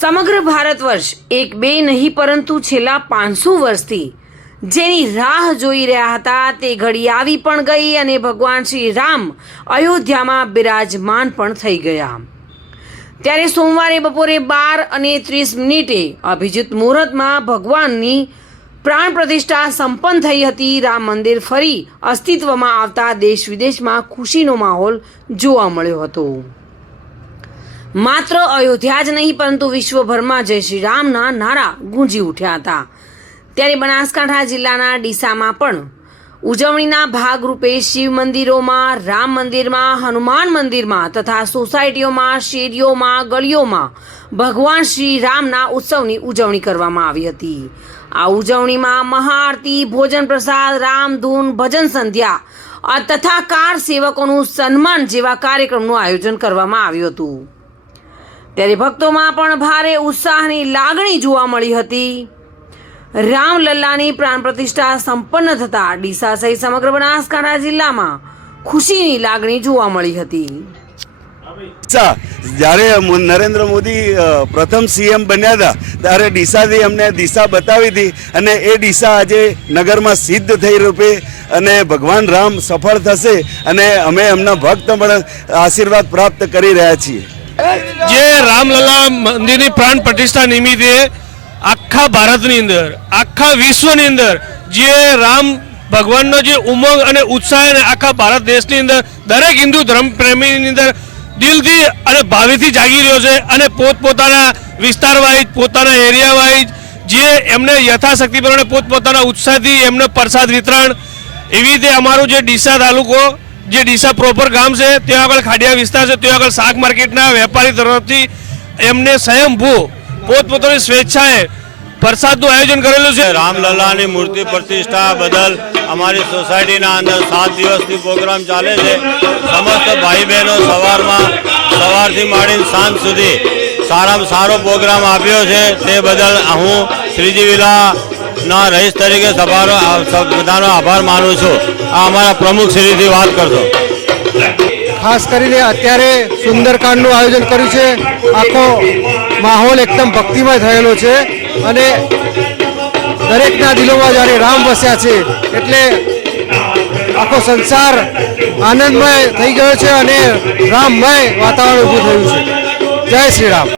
સમગ્ર ભારત વર્ષ એક બે નહીં પરંતુ છેલ્લા 500 વર્ષથી જેની રાહ જોઈ રહ્યા હતા તે ઘડી આવી પણ ગઈ અને ભગવાન શ્રી રામ અયોધ્યામાં બિરાજમાન પણ થઈ ગયા। ત્યારે સોમવારે બપોરે 12:30 અભિજીત મુહૂર્તમાં ભગવાનની પ્રાણ પ્રતિષ્ઠા સંપન્ન થઈ હતી। રામ મંદિર ફરી અસ્તિત્વમાં આવતા દેશ વિદેશમાં ખુશીનો માહોલ જોવા મળ્યો હતો। માત્ર અયોધ્યા જ નહીં પરંતુ વિશ્વભરમાં જય શ્રી રામના નારા ગુંજી ઉઠ્યા હતા। ત્યારે બનાસકાંઠા જિલ્લાના ડીસામાં પણ ઉજવણીના ભાગરૂપે શિવ મંદિરોમાં, રામ મંદિરમાં, હનુમાન મંદિરમાં તથા સોસાયટીઓમાં, શેરીઓમાં, ગલીઓમાં ભગવાન શ્રી રામના ઉત્સવની ઉજવણી કરવામાં આવી હતી। આ ઉજવણીમાં મહાઆરતી, ભોજન પ્રસાદ, રામધૂન, ભજન સંધ્યા તથા કાર સેવકોનું સન્માન જેવા કાર્યક્રમનું આયોજન કરવામાં આવ્યું હતું। ત્યારે ભક્તોમાં પણ ભારે ઉત્સાહની લાગણી જોવા મળી હતી। રામલલ્લાની પ્રાણ પ્રતિષ્ઠા સંપન્ન થતા ડીસા સહિત સમગ્ર બનાસકાંઠા જિલ્લામાં ખુશીની લાગણી જોવા મળી હતી। જ્યારે નરેન્દ્ર મોદી પ્રથમ સીએમ બન્યા હતા ત્યારે ડીસાથી અમને દિશા બતાવી હતી અને એ દિશા આજે નગરમાં સિદ્ધ થઈ રૂપે અને ભગવાન રામ સફળ થશે અને અમે એમના ભક્ત પણ આશીર્વાદ પ્રાપ્ત કરી રહ્યા છીએ। જે રામલલા મંદિરની પ્રાણ પ્રતિષ્ઠા નિમિત્તે આખા ભારતની અંદર, આખા વિશ્વની અંદર જે રામ ભગવાનનો જે ઉમંગ અને ઉત્સાહ અને આખા ભારત દેશની અંદર દરેક હિન્દુ ધર્મ પ્રેમીની અંદર દિલથી અને ભાવેથી જાગી રહ્યો છે અને પોતપોતાના વિસ્તાર વાઇઝ, પોતાના એરિયા વાઇઝ જે એમને યથાશક્તિ પ્રમાણે પોતપોતાના ઉત્સાહથી એમને પ્રસાદ વિતરણ, એવી રીતે અમારું જે ડીસા તાલુકો, જે ડીસા પ્રોપર ગામ છે ત્યાં આગળ ખાડિયા વિસ્તાર છે, ત્યાં આગળ શાક માર્કેટના વેપારી તરફથી એમને સ્વયંભૂ પોતપોતાની સ્વેચ્છાએ પ્રસાદનું આયોજન કરેલું છે। રામલલ્લાની મૂર્તિ પ્રતિષ્ઠા બદલ અમારી સોસાયટીના અંદર 7 દિવસથી પ્રોગ્રામ ચાલે છે। સમસ્ત ભાઈ બહેનો સવારથી માંડીને સાંજ સુધી સારામાં સારો પ્રોગ્રામ આપ્યો છે તે બદલ હું શ્રીજી વિલાના રહીશ તરીકે બધાનો આભાર માનું છું। આ અમારા પ્રમુખ શ્રીથી વાત કરશો। ખાસ કરીને અત્યારે સુંદરકાંડનું આયોજન કર્યું છે। આખો માહોલ એકદમ ભક્તિમય થયેલો છે અને દરેકના દિલોમાં જ્યારે રામ વસ્યા છે એટલે આખો સંસાર આનંદમય થઈ ગયો છે અને રામમય વાતાવરણ ઊભું થયું છે। જય શ્રી રામ।